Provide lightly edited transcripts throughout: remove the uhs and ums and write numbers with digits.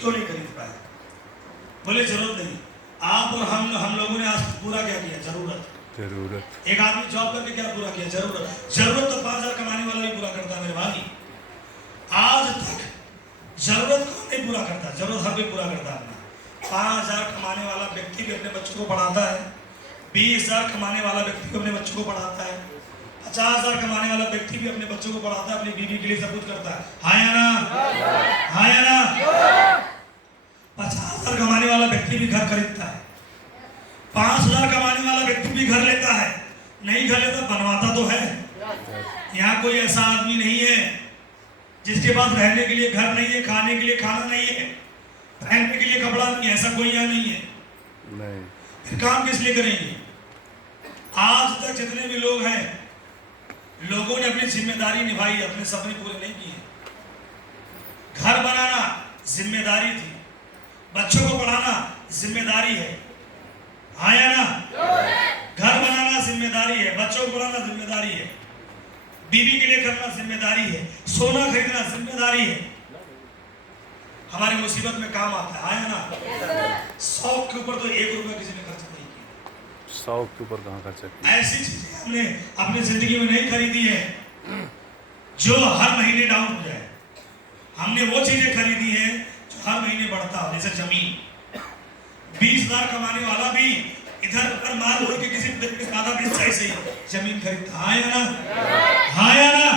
क्यों नहीं खरीद पाए? बोले जरूरत नहीं। आप और हम लोगों ने आज पूरा क्या किया? जरूरत। एक आदमी जॉब करके क्या पूरा किया? जरूरत तो 5,000 कमाने वाला भी पूरा करता है मेरे भाई। आज तक जरूरत कौन नहीं पूरा करता? जरूरत हर कोई पूरा करता है। 5,000 कमाने वाला व्यक्ति भी अपने बच्चों को पढ़ाता है, 20,000 कमाने वाला व्यक्ति भी अपने बच्चों को पढ़ाता है, 50,000 कमाने वाला व्यक्ति भी अपने बच्चों को पढ़ाता है, अपनी बीवी के लिए सब कुछ करता है। हाँ या ना? हाँ या ना? 50,000 कमाने वाला व्यक्ति भी घर खरीदता है, 5,000 कमाने वाला व्यक्ति भी घर लेता है। नहीं घर लेता, बनवाता तो है। यहाँ कोई ऐसा आदमी नहीं है जिसके पास रहने के लिए घर नहीं है, खाने के लिए खाना नहीं है, पहनने के लिए कपड़ा नहीं है। ऐसा कोई यहाँ नहीं है। नहीं। फिर काम किस लिए करेंगे? आज तक जितने भी लोग हैं, लोगों ने अपनी जिम्मेदारी निभाई, अपने सपने पूरे नहीं किए। घर बनाना जिम्मेदारी थी, बच्चों को पढ़ाना जिम्मेदारी है। हाँ या ना? घर बनाना जिम्मेदारी है, बच्चों को पढ़ाना जिम्मेदारी है, बीवी के लिए करना जिम्मेदारी है, सोना खरीदना जिम्मेदारी है। हमारी मुसीबत में काम आता है। हाँ या ना? 100 के ऊपर तो 1 रुपया किसी ने खर्च नहीं किया। 100 के ऊपर कहाँ खर्च किया? ऐसी चीजें हमने अपनी जिंदगी में नहीं खरीदी है जो हर महीने डाउन हो जाए। हमने वो चीजें खरीदी है जो हर महीने बढ़ता हो। जैसे जमीन, 20,000 कमाने वाला भी इधर उधर माल हो के किसी आधा हिस्सा से जमीन खरीदता। हाँ या ना? हाँ या ना?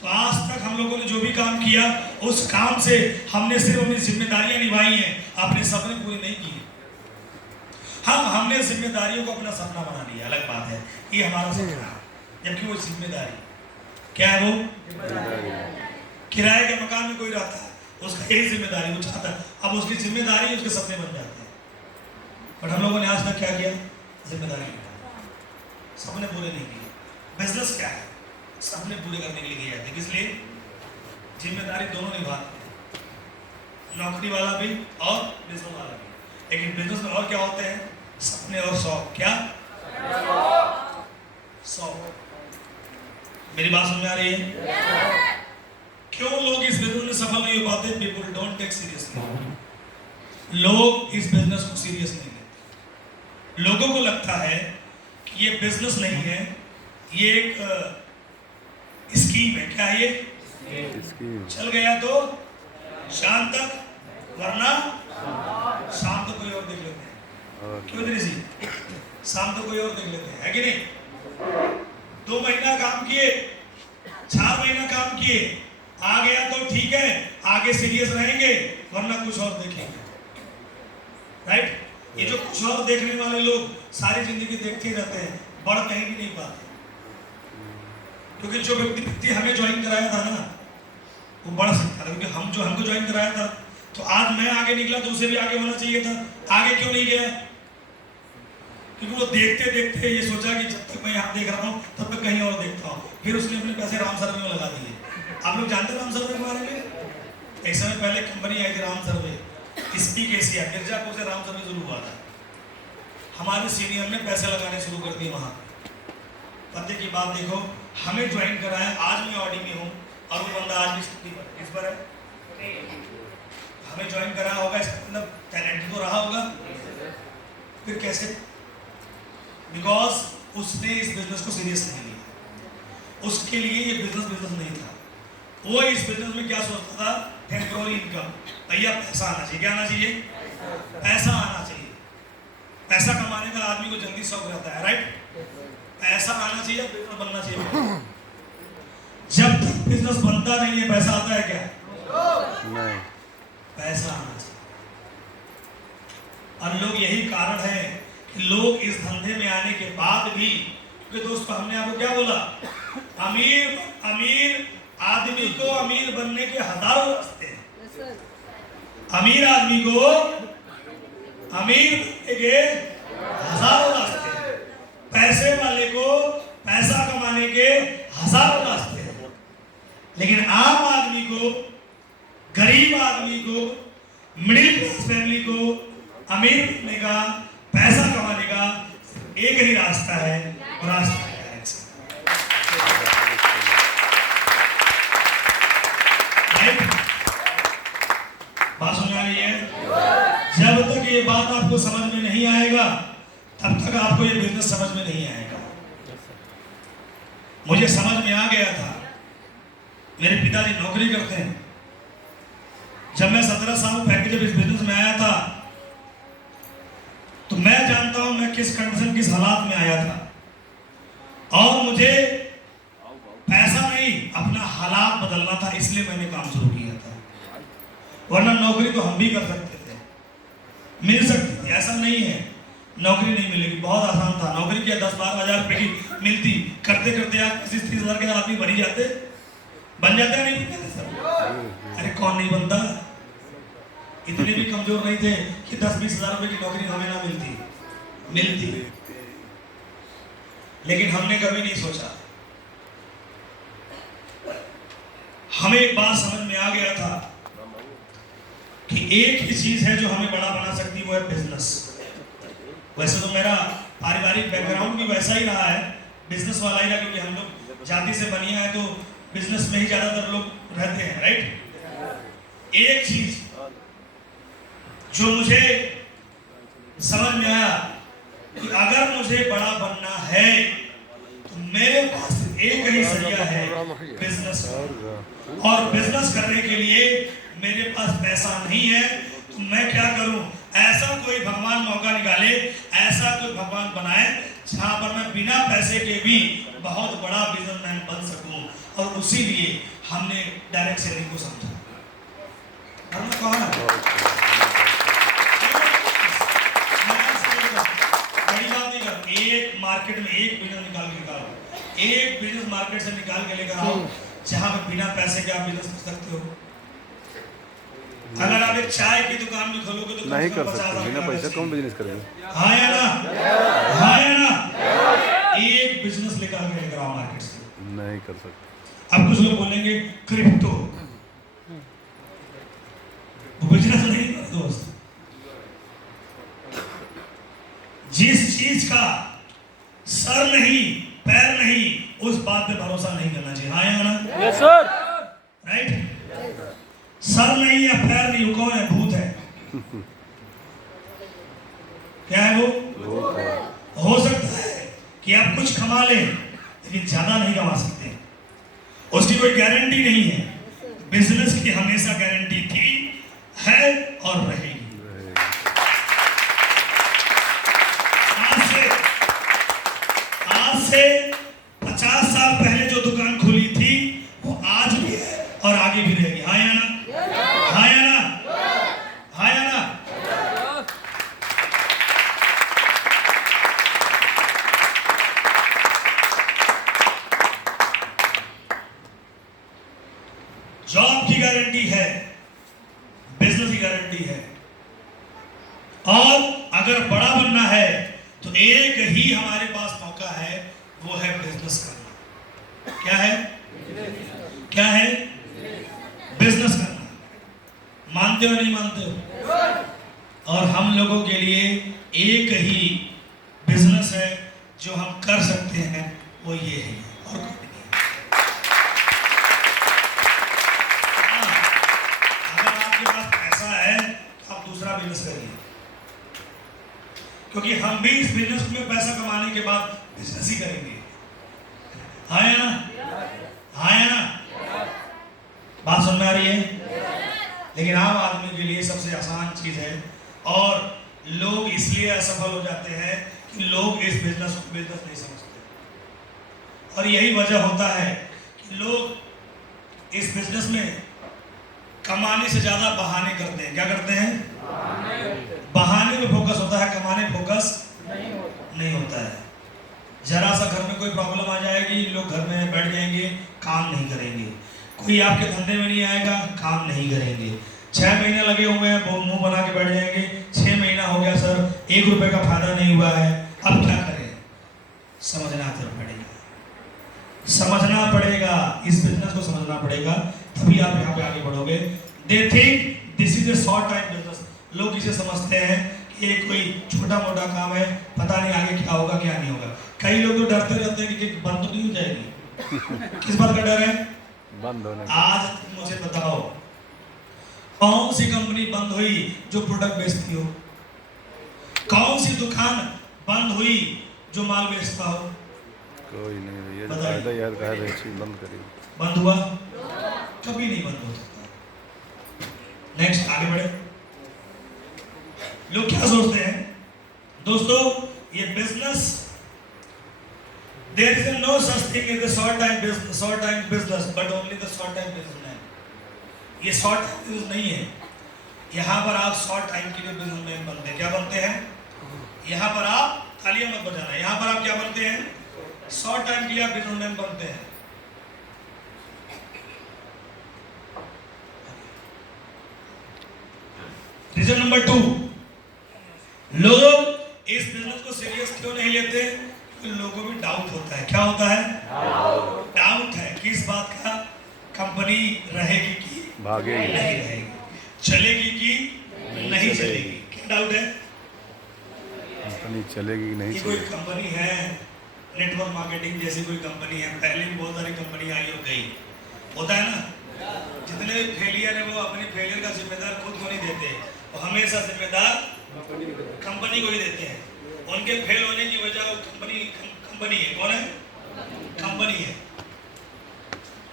तो आज तक हम लोगों ने जो भी काम किया, उस काम से हमने सिर्फ अपनी जिम्मेदारियां निभाई हैं, अपने सपने पूरे नहीं किए। हमने जिम्मेदारियों को अपना सपना बना लिया, अलग बात है, ये हमारा सपना है, जबकि वो जिम्मेदारी क्या है? वो किराए के मकान में कोई रहता है, उसका यही जिम्मेदारी, वो चाहता है, अब उसकी जिम्मेदारी उसके सपने बन जाते हैं। बट हम लोगों ने आज तक क्या किया? जिम्मेदारी, सपने पूरे नहीं किए। बिजनेस क्या है? सपने पूरे करने के लिए किए जाते हैं। किस लिए? जिम्मेदारी दोनों निभाते हैं, नौकरी वाला भी और बिजनेस वाला भी। लेकिन बिजनेस में और क्या होते हैं? सपने और शौक। क्या? शौक। मेरी बात समझ आ रही है? क्यों लोग इस बिजनेस में सफल नहीं हो पाते? People don't take seriously. लोग इस बिजनेस को सीरियस नहीं लेते। लोगों को लगता है कि ये बिजनेस नहीं है, ये एक स्कीम है। क्या है ये? चल गया तो शाम तक, वरना शाम तो कोई और देख लेते हैं। क्यों दीदी जी? शाम तो कोई और देख लेते हैं, है कि नहीं? 2 महीना काम किए, 4 महीना काम किए, आ गया तो ठीक है, आगे सीरियस रहेंगे, वरना कुछ और देखेंगे। राइट? ये जो कुछ और देखने वाले लोग सारी जिंदगी देखते ही रहते हैं, बढ़ कहीं भी नहीं पाते। क्योंकि जो व्यक्ति हमें ज्वाइन कराया था ना, वो बढ़ सकता था, क्योंकि हमको ज्वाइन कराया था, तो आज मैं आगे निकला तो उसे भी आगे होना चाहिए था। आगे क्यों नहीं गया? क्योंकि वो देखते देखते ये सोचा कि जब तक मैं यहाँ देख रहा हूँ तब तक कहीं और देखता हूँ। फिर उसने अपने पैसे राम सर्वे में लगा दिए। आप लोग जानते हैं राम सर्वे के बारे में? एक समय पहले कंपनी आई थी राम सर्वे, स्पीक एशिया, मिर्जापुर से राम सर्वे शुरू हुआ था। हमारे सीनियर ने पैसे लगाने शुरू कर दिए वहाँ। पते की बात देखो, हमें ज्वाइन कराया, आज मैं ऑडी में हूँ और वो बंदा आज भी छुट्टी पर, इस पर है। हमें ज्वाइन कराया होगा, इसका मतलब टैलेंट तो रहा होगा। फिर कैसे? बिकॉज उसने इस बिजनेस को सीरियस नहीं लिया। उसके लिए ये बिजनेस नहीं था। वो इस बिजनेस में क्या सोचता था? Temporary income. भैया पैसा आना चाहिए। क्या आना चाहिए? पैसा आना चाहिए। पैसा कमाने का आदमी को जल्दी शौक रहता है, राइट? पैसा आना चाहिए, बिजनेस बनना चाहिए। जब तक बिजनेस बनता नहीं है, पैसा आता है क्या? नहीं। पैसा आना चाहिए। और लोग, यही कारण है कि लोग इस धंधे में आने के बाद भी, क्योंकि दोस्तों हमने आपको क्या बोला? अमीर आदमी को अमीर बनने के हजारों रास्ते हैं। अमीर आदमी को अमीर बनने के हजारों रास्ते हैं। पैसे वाले को पैसा कमाने के हजारों रास्ते हैं। लेकिन आम आदमी को, गरीब आदमी को, मिडिल क्लास फैमिली को अमीर बनने का, पैसा कमाने का एक ही रास्ता है, और रास्ता है बात रही है? जब तक ये बात आपको समझ में नहीं आएगा तब तक आपको ये बिजनेस समझ में नहीं आएगा। मुझे समझ में आ गया था, मेरे पिताजी नौकरी करते हैं। जब मैं 17 साल पहले जब इस बिजनेस में आया था तो मैं जानता हूं मैं किस कंडीशन, किस हालात में आया था, और मुझे पैसा नहीं अपना हालात बदलना था, इसलिए मैंने काम शुरू किया था। वरना नौकरी तो हम भी कर सकते थे, मिल सकती थी, ऐसा नहीं है नौकरी नहीं मिलेगी, बहुत आसान था। नौकरी किया 10-12 हज़ार रुपए की मिलती, करते करते आप 25-30 हज़ार के आदमी बन ही जाते, बन जाते नहीं बनते सर? अरे कौन नहीं बनता? इतने भी कमजोर नहीं थे कि 10-20 हज़ार रुपए की नौकरी हमें ना मिलती। लेकिन हमने कभी नहीं सोचा, हमें एक बात समझ में आ गया था कि एक ही चीज है जो हमें बड़ा बना सकती है, वो है बिजनेस। वैसे तो मेरा पारिवारिक बैकग्राउंड भी वैसा ही रहा है, बिजनेस वाला ही रहा, क्योंकि हम लोग जाति से बनिया है तो बिजनेस में ही ज्यादातर लोग रहते हैं, राइट। एक चीज जो मुझे समझ में आया कि अगर मुझे बड़ा बनना है तो मेरे पास एक ही जरिया है, बिजनेस। और बिजनेस करने के लिए मेरे पास पैसा नहीं है तो मैं क्या करूं? ऐसा कोई भगवान मौका निकाले, ऐसा कोई भगवान बनाए जहां पर मैं बिना पैसे के भी बहुत बड़ा बिजनेसमैन बन सकूं। और उसी लिए हमने डायरेक्ट सेलिंग को समझा। बड़ी बात नहीं कर, एक मार्केट में एक बिजनेस निकालो, एक बिजनेस मार्केट से निकाल के लेकर आओ जहां पे बिना पैसे के आप बिजनेस कर सकते हो। अगर आप एक चाय की दुकान भी खोलोगे तो नहीं कर सकते, बिना पैसे कौन बिजनेस करेगा? हाँ या ना? हाँ या ना? एक बिजनेस निकाल के लेकर आओ मार्केट से। नहीं कर सकते। अब कुछ लोग बोलेंगे क्रिप्टो, बिजनेस नहीं दोस्त। जिस चीज का सर नहीं पैर नहीं उस बात पे भरोसा नहीं करना चाहिए। हाँ या ना? Yes sir. राइट। सर नहीं है, पैर नहीं, वो कौन है? भूत है। क्या है वो? हो सकता है कि आप कुछ कमा लें लेकिन ज्यादा नहीं कमा सकते, उसकी कोई गारंटी नहीं है। बिजनेस की हमेशा गारंटी थी, है और रहेगी। आज से 50 साल पहले जो दुकान खुली थी वो आज भी है और आगे भी रहेगी। हाँ या ना? हाँ या ना? हाँ या ना? जॉब की गारंटी है, बिजनेस की गारंटी है, और अगर बड़ा बनना है तो एक ही हमारे पास मौका है, वो है बिजनेस करना। क्या है? क्या है? बिजनेस करना। मानते हो नहीं मानते हो? और हम लोगों के लिए एक ही बिजनेस है जो हम कर सकते हैं, वो ये है, और कोई नहीं है। अगर आपके पास पैसा है तो आप दूसरा बिजनेस करिए, क्योंकि हम भी इस बिजनेस में पैसा कमाने के बाद बिजनेस ही करेंगे। हाँ या ना? हाँ या ना? बात समझ में आ रही है? लेकिन आम आदमी के लिए सबसे आसान चीज है, और लोग इसलिए असफल हो जाते हैं कि लोग इस बिजनेस को बिजनेस नहीं समझते। और यही वजह होता है कि लोग इस बिजनेस में कमाने से ज्यादा बहाने करते हैं। क्या करते हैं? बहाने में फोकस होता है, कमाने फोकस नहीं होता है। जरा सा घर में कोई प्रॉब्लम आ जाएगी, लोग घर में बैठ जाएंगे, काम नहीं करेंगे। कोई आपके धंधे में नहीं आएगा, काम नहीं करेंगे। 6 महीने लगे हुए हैं, मुंह बना के बैठ जाएंगे, 6 महीना हो गया सर, 1 रुपए का फायदा नहीं हुआ है, अब क्या करें? समझना पड़ेगा, समझना पड़ेगा, इस बिजनेस को समझना पड़ेगा, तभी आप यहाँ पे आगे बढ़ोगे। They think this is a short time business. लोग इसे समझते हैं कि ये कोई छोटा मोटा काम है, पता नहीं आगे क्या होगा क्या नहीं होगा। कई लोग तो डरते रहते हैं कि बंद तो नहीं हो जाएगी। किस बात का डर है? बंद होने। आज मुझे बताओ, कौन सी कंपनी बंद हुई जो प्रोडक्ट बेचती हो? कौन सी दुकान बंद हुई जो माल बेचता हो? कोई नहीं भैया, बताइए। फायदा याद कहा है, चीज बंद करिए। बंद हुआ? कभी नहीं बंद हो सकता। नेक्स्ट, आगे बढ़े। लोग क्या सोचते हैं दोस्तों, ये business, there is no such thing in the short time business but only the short time businessman. ये शॉर्ट टाइम बिजनेस नहीं है। यहाँ पर आप शॉर्ट टाइम के लिए बिजनेसमैन बनते हैं। क्या बनते हैं? यहाँ पर आप, तालियां मत बजाना, यहाँ पर आप क्या बनते हैं? शॉर्ट टाइम के लिए आप बिजनेसमैन बनते हैं। रीजन नंबर 2, लोग इस बिजनेस को सीरियस क्यों नहीं लेते? लोगों में डाउट होता है। क्या होता है? डाउट है किस बात का? कंपनी रहेगी कि भागेगी, नहीं रहेगी, चलेगी कि नहीं चलेगी। क्या डाउट है? कंपनी चलेगी कि नहीं कि कोई चलेगी। कंपनी है, नेटवर्क मार्केटिंग जैसी कोई कंपनी है, पहले भी बहुत सारी कंपनी आई और गई, होता है ना। जितने भी फेलियर है वो अपने फेलियर का जिम्मेदार खुद को नहीं देते, वो हमेशा जिम्मेदार कंपनी को ही देते हैं। उनके फेल होने की वजह वो कंपनी है। कौन है? कंपनी है।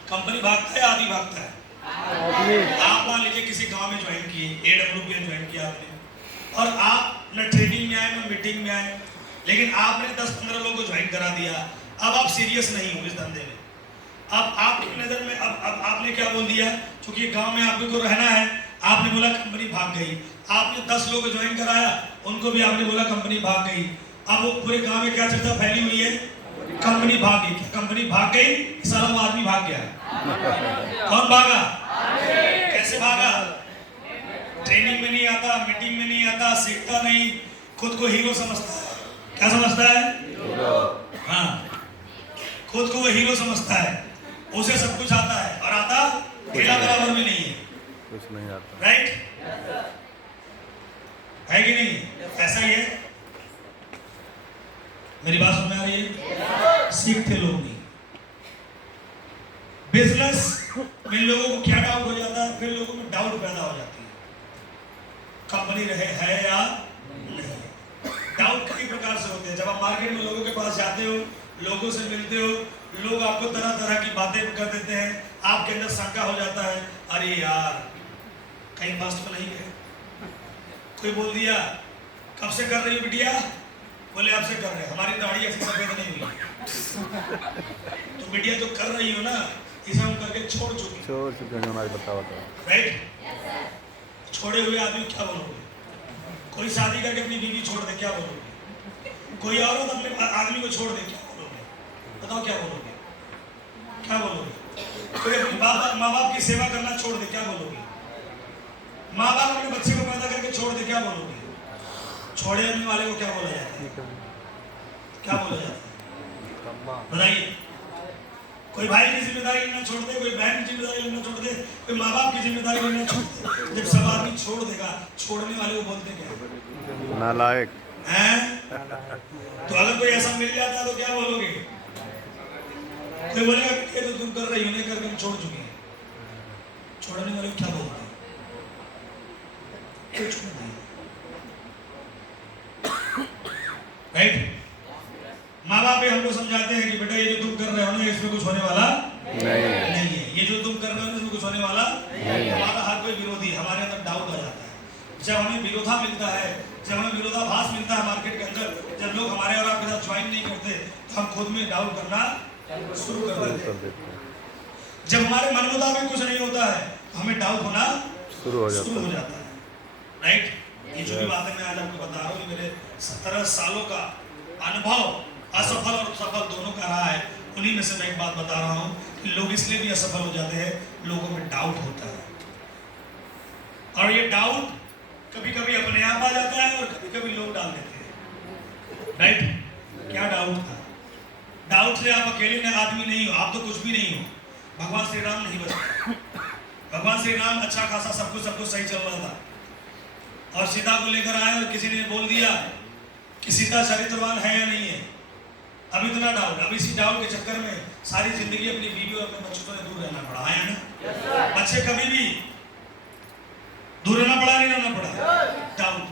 कंपनी भागता है, आदमी भागता है। आप मान लीजिए किसी गांव में ज्वाइन किए, AWPN ज्वाइन किया आपने, और आप न ट्रेनिंग में आए न मीटिंग में आए, लेकिन आपने 10-15 लोगों को ज्वाइन करा दिया। अब आप सीरियस नहीं हो इस धंधे में। अब आपकी नजर में अब आपने क्या बोल दिया, क्योंकि गांव में आपको को रहना है, आपने बोला कंपनी भाग गई। आपने 10 लोगों को ज्वाइन कराया, उनको भी आपने बोला कंपनी भाग गई। अब वो पूरे गांव में क्या चर्चा फैली हुई है? कंपनी भाग गई। कंपनी भाग गई, सारा वो आदमी भाग गया। कौन भागा? कैसे भागा? ट्रेनिंग में नहीं आता, मीटिंग में नहीं आता, सीखता नहीं, खुद को हीरो समझता है। क्या समझता है? हाँ, खुद को वो हीरो समझता है, उसे सब कुछ आता है, और आता ढेला बराबर में नहीं है। कुछ नहीं आता। राइट है कि नहीं? ऐसा ही है। मेरी बात समझ में आ रही है? सीखते लोग नहीं। बिजनेस में लोगों को क्या डाउट हो जाता है? फिर लोगों में डाउट पैदा हो जाती है, कंपनी रहे है या नहीं। डाउट कई प्रकार से होते हैं। जब आप मार्केट में लोगों के पास जाते हो, लोगों से मिलते हो, लोग आपको तरह तरह की बातें कर देते हैं, आपके अंदर शंका हो जाता है, अरे यार कहीं पास तो नहीं गए। कोई बोल दिया कब से कर रही हो बिटिया? बोले आपसे कर रहे हैं, हमारी दाढ़ी ऐसी सफेद नहीं हुई। तो बिटिया जो कर रही हो ना, इसे हम करके छोड़ चुके हैं। हमारी बताओ। राइट? छोड़े हुए आदमी क्या बोलोगे? कोई शादी करके अपनी बीवी छोड़ दे, क्या बोलोगे? कोई औरत अपने आदमी को छोड़ दे, क्या बोलोगे? बताओ क्या बोलोगे? क्या बोलोगे? कोई अपने माँ बाप की सेवा करना छोड़ दे, क्या बोलोगे? माँ बाप अपने बच्चे को पैदा करके छोड़ दे, क्या बोलोगे? छोड़ने वाले को क्या बोला जाता है? क्या बोला जाता है? बताइए। कोई भाई की जिम्मेदारी लेना छोड़ दे, कोई बहन की जिम्मेदारी लेना छोड़ दे, कोई माँ बाप की जिम्मेदारी लेना छोड़ दे। जब सब आदमी छोड़ देगा, छोड़ने वाले को बोलते क्या? नालायक। हैं? तो अगर कोई ऐसा मिल जाता है तो क्या बोलोगे? कोई बोलेगा कि तो तुम कर रही हो, नहीं करके हम छोड़ चुके हैं। छोड़ने वाले को क्या बोलते हैं? कुछ नहीं। राइट? माँ बाप भी हमको समझाते हैं कि बेटा ये जो तुम कर रहे हो ना, इसमें कुछ होने वाला नहीं है। ये जो तुम कर रहे हो इसमें कुछ होने वाला नहीं। हमारा हर कोई विरोधी, हमारे अंदर डाउट आ जाता है। जब हमें विरोधा मिलता है, जब हमें विरोधाभास मिलता है मार्केट के अंदर, जब लोग हमारे और आपके साथ ज्वाइन नहीं करते, तो हम खुद में डाउट करना शुरू कर देते हैं। जब हमारे मन मुताबिक कुछ नहीं होता है, तो हमें डाउट होना शुरू हो जाता है। राइट? ये जो भी बातें मैं आज आपको बता रहा हूँ, मेरे 17 सालों का अनुभव असफल और सफल दोनों का रहा है। उन्हीं में से मैं एक बात बता रहा हूँ कि लोग इसलिए भी असफल हो जाते हैं, लोगों में डाउट होता है, और ये डाउट कभी कभी अपने आप आ जाता है और कभी कभी लोग डाल देते हैं। राइट? क्या डाउट था? डाउट से आप अकेले में आदमी नहीं हो, आप तो कुछ भी नहीं हो। भगवान श्री राम नहीं बचे। भगवान श्री राम अच्छा खासा सब कुछ सही चल रहा था, और सीता को लेकर आए और किसी ने बोल दिया कि सीता चरित्रवान है या नहीं है। अब इतना डाउट, अब इसी डाउट के चक्कर में सारी जिंदगी अपनी बीवी और अपने बच्चों से दूर रहना पड़ा है ना। बच्चे कभी भी दूर रहना पड़ा नहीं रहना पड़ा? डाउट।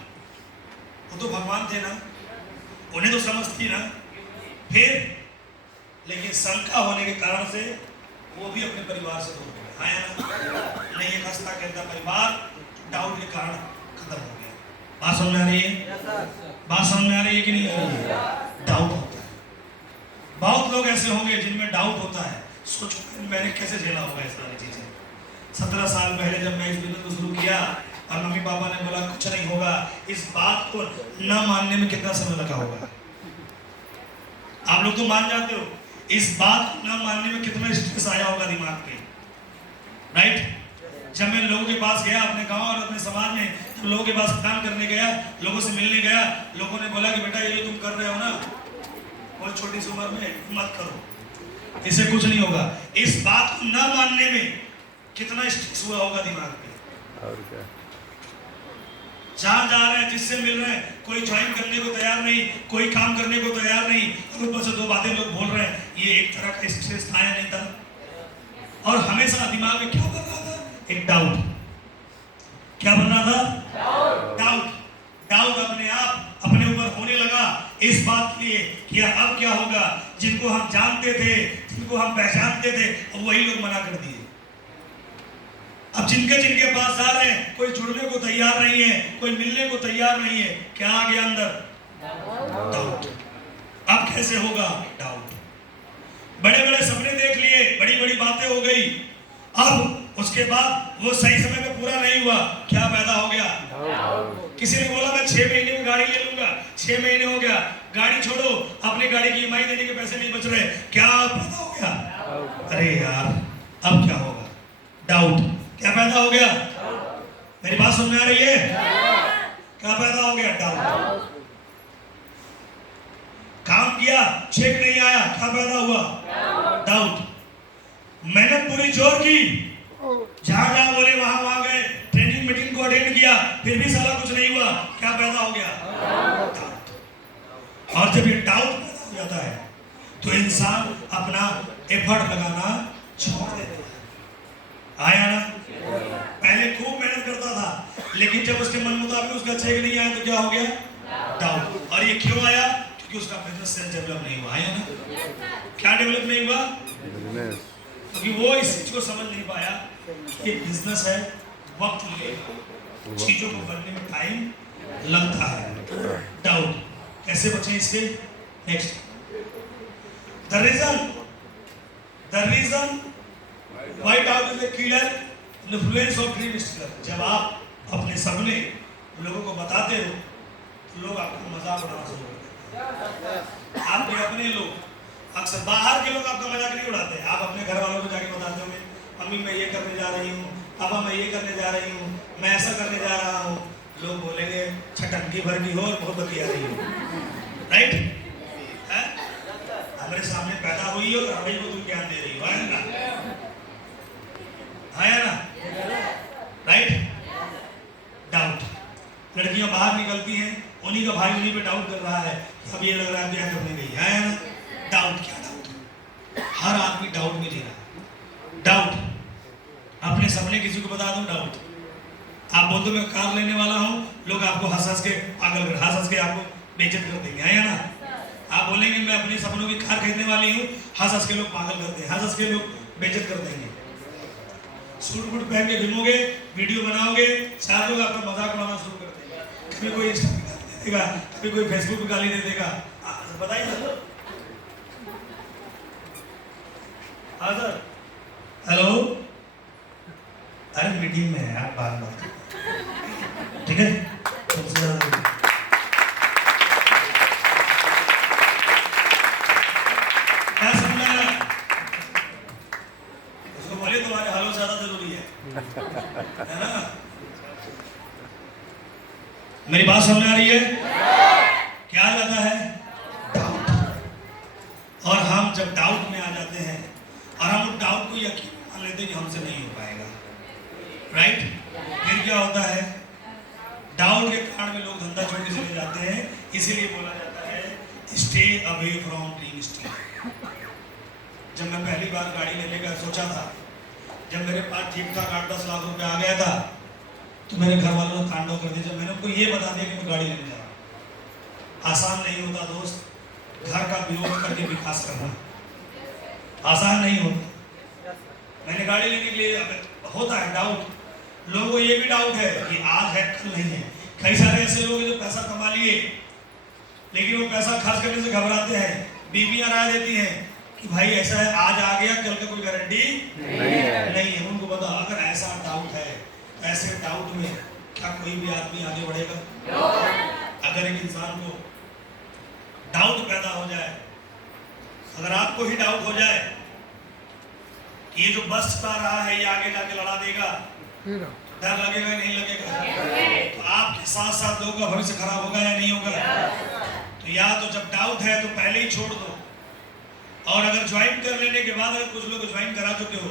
वो तो भगवान थे ना, उन्हें तो समझ थी ना। फिर लेकिन शंका होने के कारण से वो भी अपने परिवार से दूर हो गए। आया ना? नहीं, एक हंसता खेलता परिवार डाउट के कारण खत्म हो गया। बात समझ में आ रही है? बात समझ में आ रही है कि नहीं आ रही है? डाउट होता है। बहुत लोग ऐसे होंगे जिनमें डाउट होता है। सोचो मैंने कैसे झेला होगा ये सारी चीजें। 17 साल पहले जब मैं इस बिजनेस को शुरू किया और मम्मी पापा ने बोला कुछ नहीं होगा, इस बात को न मानने में कितना समय लगा होगा? आप लोग तो मान जाते हो। इस बात को न मानने में कितना स्ट्रेस आया होगा दिमाग पे, राइट? जब मैं लोगों के पास गया अपने गांव और अपने समाज में, तो लोगों के पास काम करने गया, लोगों से मिलने गया, लोगों ने बोला कि बेटा ये जो तुम कर रहे हो ना, बहुत छोटी सी उम्र में मत करो, इससे कुछ नहीं होगा। इस बात को न मानने में कितना स्ट्रेस हुआ होगा दिमाग पे। और क्या? जहाँ जा रहे हैं, जिससे मिल रहे हैं, कोई ज्वाइन करने को तैयार नहीं, कोई काम करने को तैयार नहीं, और ऊपर से दो बातें लोग बोल रहे हैं। ये एक तरह का स्ट्रेस था या नहीं था? और हमेशा दिमाग में क्या बन रहा था? एक डाउट। क्या बन रहा था? डाउट। डाउट अपने आप अपने ऊपर होने लगा इस बात के लिए कि अब क्या होगा। जिनको हम जानते थे, जिनको हम पहचानते थे, अब वही लोग मना कर दिए। अब जिनके जिनके पास जा रहे हैं, कोई जुड़ने को तैयार नहीं है, कोई मिलने को तैयार नहीं है। क्या आ गया अंदर? डाउट। अब कैसे होगा? डाउट। बड़े बड़े सपने देख लिए, बड़ी बड़ी बातें हो गई, अब उसके बाद वो सही समय पे पूरा नहीं हुआ। क्या पैदा हो गया? किसी ने बोला मैं 6 महीने में गाड़ी ले लूंगा, 6 महीने हो गया, गाड़ी छोड़ो, अपनी गाड़ी की ईएमआई देने के पैसे नहीं बच रहे। क्या पैदा हो गया? अरे यार अब क्या होगा? डाउट। क्या पैदा हो गया? मेरी बात समझ में आ रही है? क्या पैदा हो गया? डाउट। काम किया, चेक नहीं आया, क्या पैदा हुआ? डाउट। मेहनत पूरी जोर की, जहां जहां बोले वहां वहां गए, ट्रेनिंग मीटिंग को अटेंड किया, फिर भी साला कुछ नहीं हुआ। क्या पैदा हो गया? डाउट। और जब ये डाउट पैदा हो जाता है तो इंसान अपना एफर्ट लगाना छोड़ देता है। आया ना? पहले खूब मेहनत करता था, लेकिन जब उसके मन मुताबिक उसका चेक नहीं आया तो क्या हो गया? डाउट। और ये क्यों आया? क्योंकि उसका बिजनेस सेल्फ डेवलप नहीं हुआ। आया ना? क्या डेवलप नहीं हुआ? बिजनेस। क्योंकि वो इस चीज को समझ नहीं पाया कि बिजनेस है, वक्त लगेगा, चीजों को बनने में टाइम लगता है। डाउट। कैसे बचें इससे? Next, the reason why doubt is the killer influence of dream stealer. जब आप अपने सपने लोगों को बताते हो तो लोग आपका मजाक उड़ाना शुरू करते हैं। आपके अपने लोग, अक्सर बाहर के लोग आपका मजाक नहीं उड़ाते। आप अपने घर वालों को जाके बताते होंगे, मम्मी मैं ये करने जा रही हूँ, पापा मैं ये करने जा रही हूँ, मैं ऐसा करने जा रहा हूँ। लोग बोलेंगे छटंकी भर की हो और बहुत बतिया रही हो, राइट? हमारे सामने पैदा हुई हो और हमें को तुम ज्ञान दे रही हो। आया ना? आया ना? राइट? डाउट। लड़कियां बाहर निकलती हैं, उन्हीं का भाई उन्हीं पे डाउट कर रहा है, अब ये लग रहा है क्या करने गई। आया ना? डाउट। क्या डाउट? हर आदमी डाउट में जी रहा। डाउट। अपने सपने किसी को बता दो, डाउट। आप बोल दो मैं कार लेने वाला हूँ, लोग आपको हंस हंस के पागल कर, हंस हंस के आपको बेइज्जत कर देंगे। आया ना? आप बोलेंगे मैं अपने सपनों की कार खरीदने वाली हूँ, हंस हंस के लोग पागल करते हैं, हंस हंस के लोग बेइज्जत कर देंगे। सूट बूट पहन के घूमोगे, वीडियो बनाओगे, 4 लोग आपका मजाक उड़ाना शुरू कर देंगे। कभी कोई इंस्टा पे गाली दे देगा, कभी कोई फेसबुक पे गाली दे देगा। बताइए सर। हाँ सर, हेलो, अरे मीटिंग में है आप, बात बात ठीक है? तुमसे ज्यादा क्या समझा है? उसको बोलिए तुम्हारे हालों ज्यादा जरूरी है ना? मेरी बात समझ में आ रही है? क्या आ जाता है? डाउट। और हम जब डाउट में आ जाते हैं और हम उस डाउट को यकीन मान लेते हैं कि हमसे नहीं हो पाएगा, राइट? फिर क्या होता है? डाउट के कारण में लोग धंधा छोड़ के चले जाते हैं। इसीलिए बोला जाता है stay away from dream steel. जब मैं पहली बार गाड़ी लेने का सोचा था, जब मेरे पास ठीक ठाक 8-10 लाख रुपए आ गया था, तो मेरे घर वालों ने तांडव कर दिया जब मैंने उनको ये बता दिया कि मैं गाड़ी लेने जा रहा हूँ। आसान नहीं होता दोस्त, घर का विरोध करके विकास करना आसान नहीं होता। मैंने गाड़ी लेने के लिए होता है डाउट, लोगों को ये भी डाउट है कि आज है कल नहीं है। कई सारे ऐसे लोग हैं जो पैसा कमा लिए लेकिन वो पैसा खर्च करने से घबराते हैं। बीबियां राय देती हैं कि भाई ऐसा है, आज आ गया कल का कोई गारंटी नहीं है। उनको बता अगर ऐसा डाउट है, ऐसे डाउट में क्या कोई भी आदमी आगे बढ़ेगा? अगर एक इंसान को डाउट पैदा हो जाए, अगर आपको ही डाउट हो जाए कि ये जो बस चला रहा है ये आगे जाके लड़ा देगा, डर लगेगा या नहीं लगेगा? तो आपके साथ साथ लोगों का भविष्य खराब होगा या नहीं होगा? तो या तो जब डाउट है तो पहले ही छोड़ दो, और अगर ज्वाइन कर लेने के बाद अगर कुछ लोग ज्वाइन करा चुके हो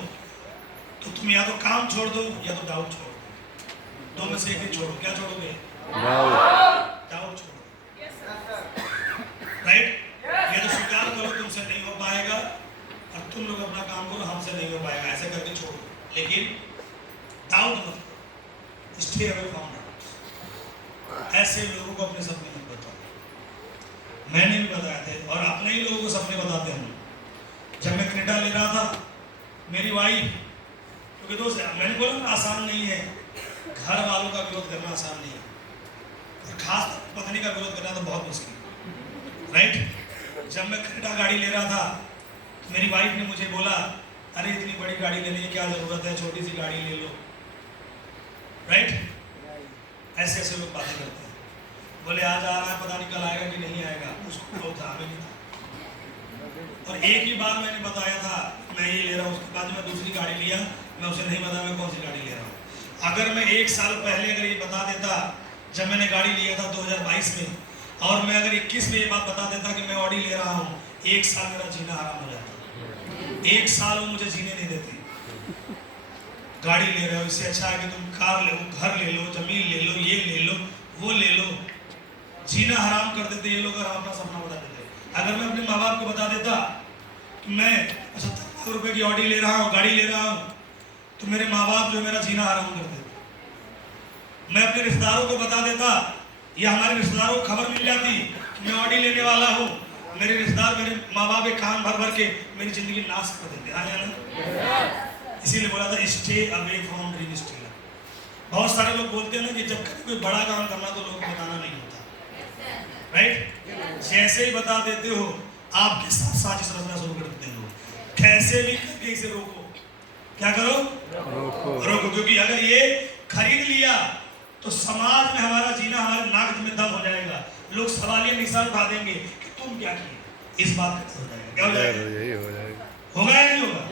तो तुम या तो काम छोड़ दो या तो डाउट छोड़ दो। दो में से एक ही छोड़ो। क्या छोड़ोगे? डाउट छोड़ो। राइट? ये तो स्वीकार करो तुमसे नहीं हो पाएगा और तुम लोग अपना काम करो, हमसे नहीं हो पाएगा, ऐसे करके छोड़ो। लेकिन डाउट मत करो, स्टे अवे फ्रॉम डाउट। ऐसे लोगों को अपने सपने मत बताओ। मैंने भी बताया थे और अपने ही लोगों को सपने बताते हैं। जब मैं कनाडा ले रहा था, मेरी वाइफ, क्योंकि दोस्त मैंने बोला ना आसान नहीं है, घर वालों का विरोध करना आसान नहीं है, और खास पत्नी का विरोध करना तो बहुत मुश्किल है। राइट? जब मैं कनाडा गाड़ी ले रहा था तो मेरी वाइफ ने मुझे बोला, अरे इतनी बड़ी गाड़ी लेने की क्या जरूरत है, छोटी सी गाड़ी ले लो। राइट? ऐसे ऐसे लोग बातें करते हैं। बोले आज आ रहा है, पता नहीं कल आएगा कि नहीं आएगा, उसको बहुत था हमें नहीं था। और एक ही बार मैंने बताया था मैं ये ले रहा हूँ, उसके बाद मैं दूसरी गाड़ी लिया, मैं उसे नहीं बताया मैं कौन सी गाड़ी ले रहा हूँ। अगर मैं एक साल पहले अगर ये बता देता, जब मैंने गाड़ी लिया था 2022 में, और मैं अगर 21 में ये बात बता देता कि मैं ऑडी ले रहा हूँ, एक साल मेरा जीना हराम हो जाता। एक साल वो मुझे जीने नहीं देते। गाड़ी ले रहे हो, इससे अच्छा है कि तुम कार ले लो, घर ले लो, जमीन ले लो, ये ले लो, वो ले लो। जीना हराम कर देते ये लोग। अगर अपना सपना बता देते, अगर मैं अपने माँ बाप को बता देता कि मैं 75 लाख रुपए की ऑडी ले रहा हूँ, गाड़ी ले रहा हूँ, तो मेरे माँ बाप जो मेरा जीना हराम कर देते। मैं अपने रिश्तेदारों को बता देता या हमारे रिश्तेदारों को खबर मिल जाती कि मैं ऑडी लेने वाला हूँ, मेरे रिश्तेदार मेरे माँ बाप एक कान भर भर के मेरी जिंदगी नाश कर देते। हाँ या ना? इसीलिए बोला था stay away from dream stealer. बहुत सारे लोग बोलते हैं ना कि जब कभी कोई बड़ा काम करना तो लोगों को बताना नहीं होता। राइट? जैसे ही बता देते हो आपके साथ साजिश रचना शुरू कर देते हो, कैसे भी करके इसे रोको। क्या करो? रोको। क्योंकि अगर ये खरीद लिया तो समाज में हमारा जीना हमारे नाक में दम हो जाएगा। लोग सवालिया निशान उठा देंगे कि तुम क्या किए। इस बात का हो जाएगा। क्या हो जाएगा? यही हो जाएगा। होगा या नहीं होगा?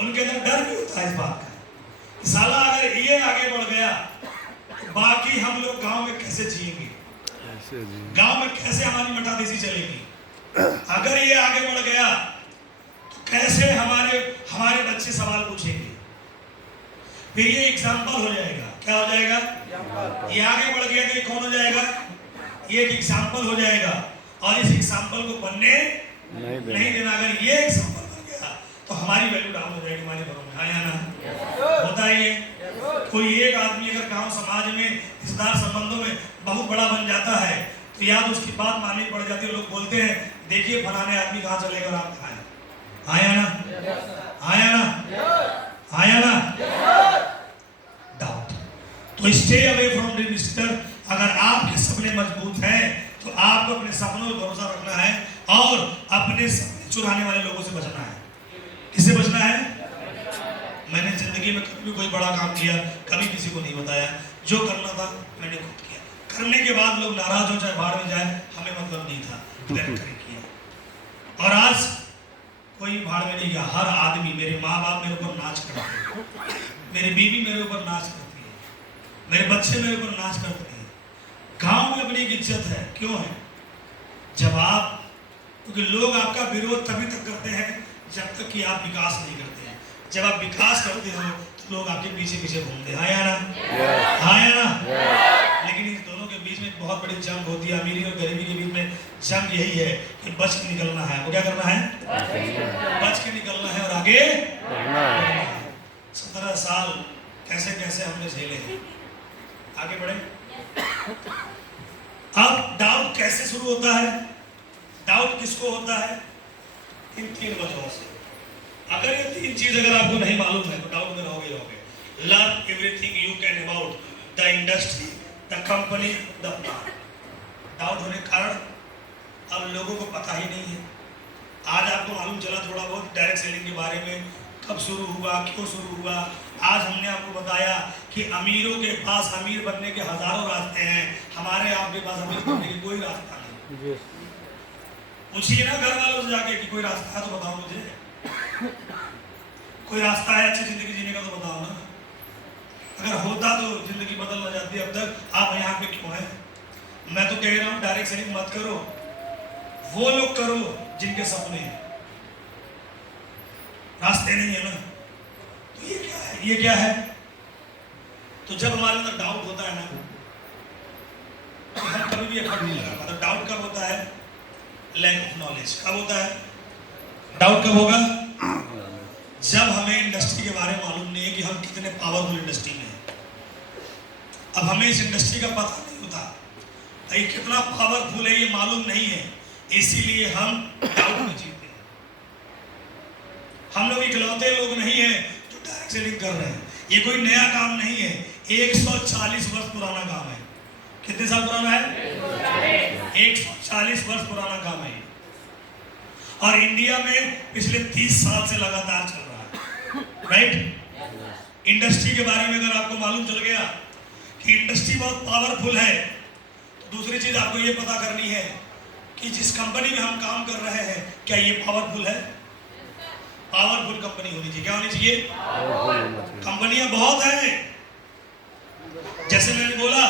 उनके अंदर डर भी होता है इस बात का। साला अगर ये आगे बढ़ गया तो बाकी हम लोग गांव में कैसे जिएंगे? गांव में कैसे हमारी मठादेसी चलेगी? अगर ये आगे बढ़ गया तो कैसे हमारे बच्चे सवाल पूछेंगे? फिर ये एग्जाम्पल हो जाएगा। क्या हो जाएगा? ये आगे बढ़ गया तो ये कौन हो जाएगा? ये एक एग्जाम्पल हो जाएगा, और इस एग्जाम्पल को बनने नहीं देना। अगर ये एग्जाम्पल बन गया तो हमारी वैल्यू डाउन हो जाएगी हमारे घरों में। हाँ या ना? होता है ये। कोई एक आदमी अगर गांव समाज में रिश्तेदार संबंधों में बहुत बड़ा बन जाता है तो याद उसकी बात माननी पड़ जाती है। लोग बोलते हैं देखिए फलाने आदमी कहाँ चलेगा और आप कहाँ हैं। हाँ या ना? हाँ या ना? हाँ या ना? डाउट। तो stay away from dream stealer. अगर आपके सपने मजबूत हैं तो आपको अपने सपनों पर भरोसा रखना है और अपने सपने चुराने वाले लोगों से बचना है। किससे बचना है? मैंने जिंदगी में कभी कोई बड़ा काम किया, कभी किसी को नहीं बताया। जो करना था मैंने खुद किया। करने के बाद लोग नाराज हो चाहे बाहर में जाए, हमें मतलब नहीं था, मैंने किया। और आज कोई भाड़ में नहीं गया। हर आदमी, मेरे माँ बाप मेरे ऊपर नाच करते हैं, मेरी बीवी मेरे ऊपर नाच करती है, मेरे बच्चे मेरे ऊपर नाच करते हैं। गांव में अपनी एक इज्जत है। क्यों है? जब आप, क्योंकि लोग आपका विरोध तभी तक करते हैं जब तक कि आप विकास नहीं करते हैं। जब आप विकास करते हो तो लोग आपके पीछे पीछे घूमते हैं। हाँ या ना? हाँ या ना? लेकिन इन दोनों के बीच में एक बहुत बड़ी जंग होती है। अमीरी और गरीबी के बीच में जंग यही है कि बच के निकलना है। वो क्या करना है? बच के निकलना है और आगे बढ़ना है। 17 साल कैसे कैसे हमने झेले हैं। आगे बढ़े। अब डाउट कैसे शुरू होता है? डाउट किसको होता है? इन 3 वजहों से। अगर ये 3 चीज अगर आपको नहीं मालूम है तो डाउट में रहोगे। Learn everything you can about the industry, the company, the plan. Doubt होने के कारण अब लोगों को पता ही नहीं है। आज आपको मालूम चला थोड़ा बहुत डायरेक्ट सेलिंग के बारे में, कब शुरू हुआ, क्यों शुरू हुआ। आज हमने आपको बताया कि अमीरों के पास अमीर बनने के हजारों रास्ते हैं, हमारे आपके पास अमीर बनने के कोई रास्ता नहीं। पूछिए ना घर वालों से जाके कि कोई रास्ता है तो बताओ मुझे, कोई रास्ता है अच्छी जिंदगी जीने का तो बताओ ना। अगर होता तो जिंदगी बदल ना जाती। अब तक आप यहाँ पे क्यों हैं? मैं तो कह रहा हूँ डायरेक्ट सेलिंग मत करो, वो लोग करो जिनके सपने हैं, रास्ते नहीं है ना। तो ये क्या है? ये क्या है? तो जब हमारे अंदर डाउट होता है ना, तो हम कभी भी एफर्ट नहीं लगा पाते। डाउट कब होता है? Lack of knowledge. कब होता है डाउट? कब होगा? जब हमें इंडस्ट्री के बारे में मालूम नहीं है कि हम कितने पावरफुल इंडस्ट्री में हैं। अब हमें इस इंडस्ट्री का पता नहीं होता, ये कितना पावरफुल है ये मालूम नहीं है, इसीलिए हम डाउट में जीते हैं। हम लोग इकलौते लोग नहीं हैं जो डायरेक्ट सेलिंग कर रहे हैं। ये कोई नया काम नहीं है, 140 वर्ष पुराना काम है। कितने साल पुराना है? 140 वर्ष पुराना काम है। और इंडिया में पिछले 30 साल से लगातार चल रहा है। राइट? इंडस्ट्री के बारे में अगर आपको मालूम चल गया कि इंडस्ट्री बहुत पावरफुल है, तो दूसरी चीज आपको ये पता करनी है कि जिस कंपनी में हम काम कर रहे हैं क्या ये पावरफुल है? पावरफुल कंपनी होनी चाहिए। क्या होनी चाहिए? कंपनियां बहुत हैं। जैसे मैंने बोला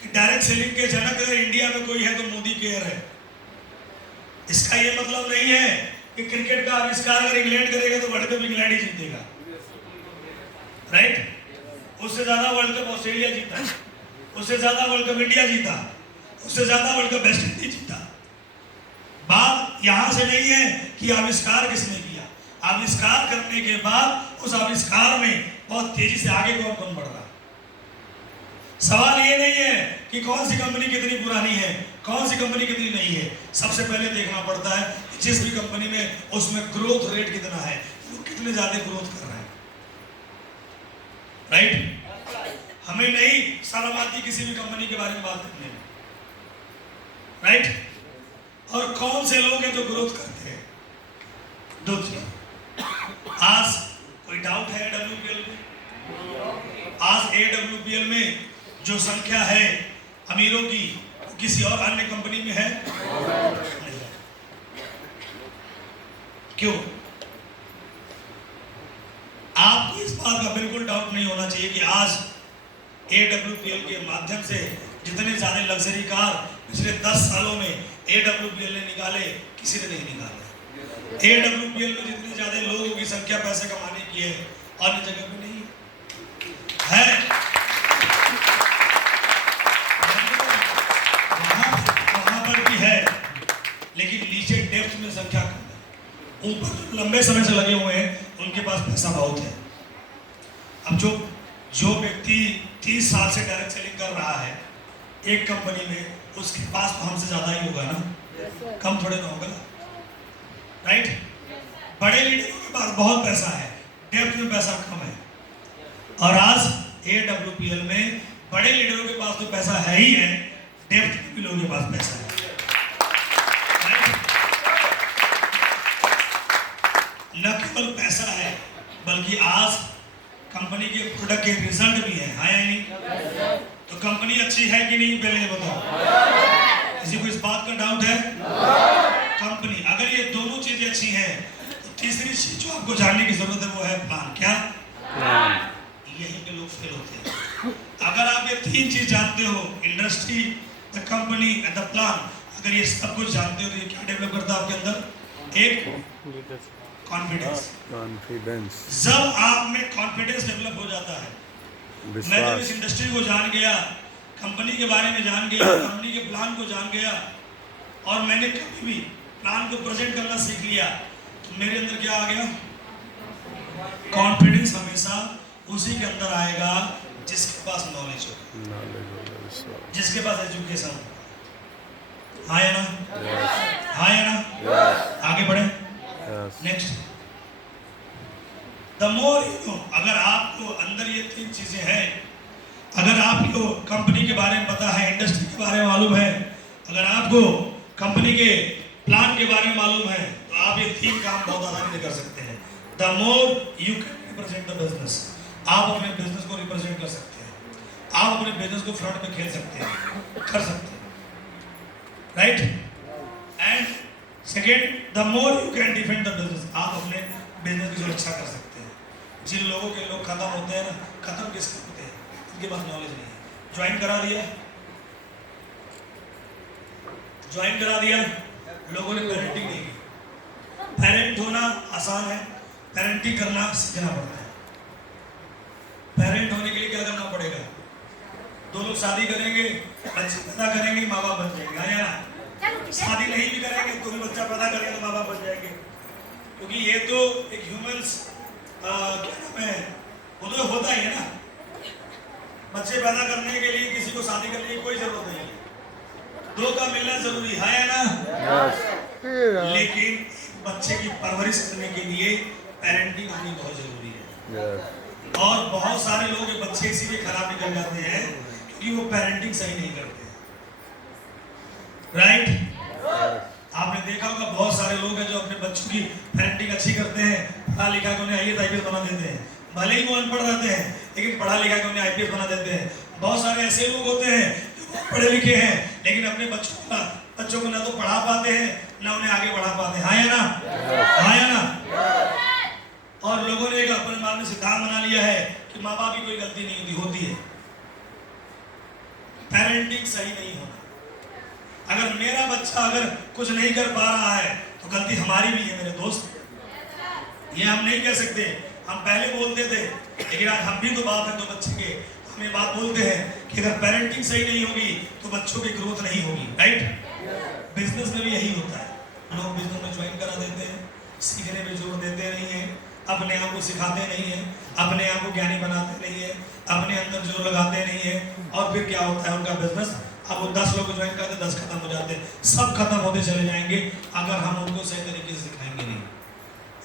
कि डायरेक्ट सेलिंग के जनक अगर इंडिया में कोई है तो मोदी केयर है। इसका ये मतलब नहीं है कि क्रिकेट का आविष्कार अगर इंग्लैंड करेगा तो वर्ल्ड कप इंग्लैंड ही जीतेगा। राइट? उससे ज्यादा वर्ल्ड कप ऑस्ट्रेलिया जीता, उससे ज्यादा वर्ल्ड कप इंडिया जीता, उससे ज्यादा वर्ल्ड कप वेस्ट इंडीज जीता। बात यहां से नहीं है कि आविष्कार किसने किया। आविष्कार करने के बाद उस आविष्कार में बहुत तेजी से आगे कौन बढ़ रहा है। सवाल ये नहीं है कि कौन सी कंपनी कितनी पुरानी है, कौन सी कंपनी कितनी नहीं है। सबसे पहले देखना पड़ता है कि जिस भी कंपनी में उसमें ग्रोथ रेट कितना है, वो कितने ज्यादा ग्रोथ कर रहा है। राइट? हमें नहीं शर्म आती किसी भी कंपनी के बारे में बात करने में। राइट? और कौन से लोग हैं जो ग्रोथ करते हैं? 2 चीज। आज कोई डाउट है AWPL में? आज AWPL में जो संख्या है अमीरों की, वो किसी और अन्य कंपनी में है? नहीं। क्यों? आपको इस बात का बिल्कुल डाउट नहीं होना चाहिए कि आज AWPL के माध्यम से जितने ज्यादा लग्जरी कार पिछले 10 सालों में AWPL ने निकाले, किसी ने नहीं निकाले। AWPL में जितने ज्यादा लोगों की संख्या पैसे कमाने की है, अन्य जगह पे नहीं है। वहां पर भी है, लेकिन नीचे डेप्थ में संख्या कम है। ऊपर जो लंबे समय से लगे हुए हैं उनके पास पैसा बहुत है। अब जो व्यक्ति 30 साल से डायरेक्ट सेलिंग कर रहा है एक कंपनी में, उसके पास तो हमसे ज्यादा ही होगा ना, कम थोड़े ना होगा। राइट? बड़े लीडरों के पास बहुत पैसा है, डेप्थ में पैसा कम है। और आज AWPL में बड़े लीडरों के पास तो पैसा है ही है, डेप्थ में भी लोगों के पास पैसा है। न केवल पैसा है, बल्कि आज कंपनी के प्रोडक्ट के रिजल्ट भी है या नहीं? तो कंपनी अच्छी है कि नहीं, पहले बताओ। किसी को इस बात का डाउट है? कंपनी अगर ये दोनों चीजें अच्छी हैं, तो तीसरी चीज जो आपको जानने की जरूरत है वो है प्लान। क्या? यही के लोग फेल होते हैं। अगर आप ये 3 चीज जानते हो, industry, the company and the plan, अगर ये सब कुछ जानते हो तो ये क्या डेवलप करता है आपके अंदर? एक कॉन्फिडेंस। जब आप में कॉन्फिडेंस डेवलप हो जाता है, मैं जब इस इंडस्ट्री को जान गया, कंपनी के बारे में जान गया, कंपनी के प्लान को जान गया, और मैंने कभी भी प्लान को प्रेजेंट करना सीख लिया, तो मेरे अंदर क्या आ गया? कॉन्फिडेंस हमेशा उसी के अंदर आएगा जिसके पास नॉलेज हो, नॉलेज होगा विश्वास। जिसके पास एजुकेशन हो। हाँ या ना? यस हाँ या ना? यस आगे बढ़े। Yes next, the more you know, अगर आपको अंदर ये 3 चीजें हैं, अगर आपको कंपनी के बारे में पता है, इंडस्ट्री के बारे में मालूम है, अगर आपको कंपनी के प्लान के बारे में मालूम है, तो आप ये 3 काम बहुत आसानी से कर सकते हैं। The more you can represent the business, आप अपने बिजनेस को रिप्रेजेंट कर सकते हैं, आप अपने बिजनेस को फ्रंट में खेल सकते हैं, कर सकते हैं, right. And second, the more you can defend the business, आप अपने बिजनेस की सुरक्षा कर सकते हैं। जिन लोगों के लोग खत्म होते हैं ना, खत्म किसके होते हैं? उनके पास नॉलेज नहीं है। ज्वाइन करा दिया, ज्वाइन करा दिया, लोगों ने पेरेंटिंग नहीं की। पेरेंट होना आसान है, पेरेंटिंग करना सीखना पड़ता है। पेरेंट होने के लिए क्या करना पड़ेगा? 2 लोग शादी करेंगे, बच्चे पैदा करेंगे, माँ बाप बन जाएंगे। हाँ या ना? शादी नहीं भी करेंगे तो भी बच्चा पैदा करेंगे तो माँ बाप बन जाएंगे, क्योंकि ये तो एक ह्यूमंस क्या नाम है, वो तो होता ही है ना। बच्चे पैदा करने के लिए किसी को शादी करने की कोई जरूरत नहीं है, 2 का मिलना जरूरी है या ना? लेकिन बच्चे की परवरिश करने के लिए पेरेंटिंग आनी बहुत जरूरी है। यस और बहुत सारे लोग ये बच्चे इसीलिए खराब निकल जाते हैं क्योंकि वो पेरेंटिंग सही नहीं करते, राइट। आपने देखा होगा बहुत सारे लोग हैं जो अपने बच्चों की पेरेंटिंग अच्छी करते हैं, पढ़ा लिखा के उन्हें आईएएस आईपीएस बना देते हैं, भले ही वो अनपढ़ रहते हैं लेकिन पढ़ा लिखा के उन्हें आईपीएस बना देते हैं। बहुत सारे ऐसे लोग होते हैं जो पढ़े लिखे हैं लेकिन अपने बच्चों को ना तो पढ़ा पाते हैं ना उन्हें आगे बढ़ा पाते हैं। हाँ या ना? हाँ या ना? और लोगों ने एक अपने मन में सिद्धांत बना लिया है कि माँ बाप की कोई गलती नहीं होती है, पेरेंटिंग सही नहीं होना। अगर मेरा बच्चा अगर कुछ नहीं कर पा रहा है तो गलती हमारी भी है मेरे दोस्त, ये हम नहीं कह सकते। हम पहले बोलते थे लेकिन आज हम भी तो बाप हैं 2 बच्चे के, हम ये बात बोलते हैं कि अगर पेरेंटिंग सही नहीं होगी तो बच्चों की ग्रोथ नहीं होगी, राइट। बिजनेस में भी यही होता है, लोग बिजनेस में ज्वाइन करा देते हैं, सीखने में जोर देते नहीं है, अपने आप को सिखाते नहीं है, अपने आप को ज्ञानी बनाते नहीं है, अपने अंदर जोर लगाते नहीं है, और फिर क्या होता है उनका बिजनेस, अब वो 10 लोग ज्वाइन करते 10 खत्म हो जाते हैं, सब खत्म होते चले जाएंगे अगर हम उनको सही तरीके से सिखाएंगे नहीं,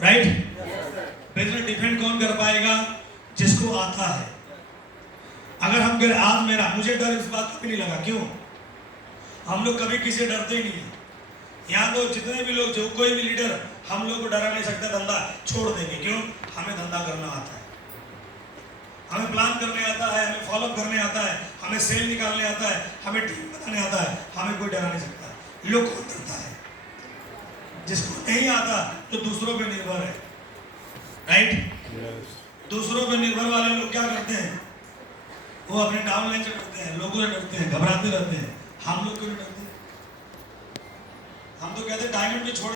राइट। बिजनेस डिफेंड कौन कर पाएगा? जिसको आता है। अगर हम कह आज मुझे डर इस बात का भी नहीं लगा, क्यों? हम लोग कभी किसी से डरते ही नहीं। यहाँ तो जितने भी लोग, जो कोई भी लीडर हम लोग को डरा नहीं सकता, धंधा छोड़ देंगे। क्यों? हमें धंधा करना आता है, हमें प्लान करने आता है, हमें फॉलो करने आता है, हमें सेल निकालने आता है, हमें टीम बनाने आता है, हमें कोई डरा नहीं सकता। लोग कौन डरता है? जिसको नहीं आता तो दूसरों पे निर्भर है, राइट। दूसरों पे निर्भर वाले लोग क्या करते हैं? वो अपने डाउनलाइन से डरते हैं, लोगों से डरते हैं, घबराते रहते हैं। हम लोग क्यों नहीं डरते? हम तो कहते हैं डायमंड भी छोड़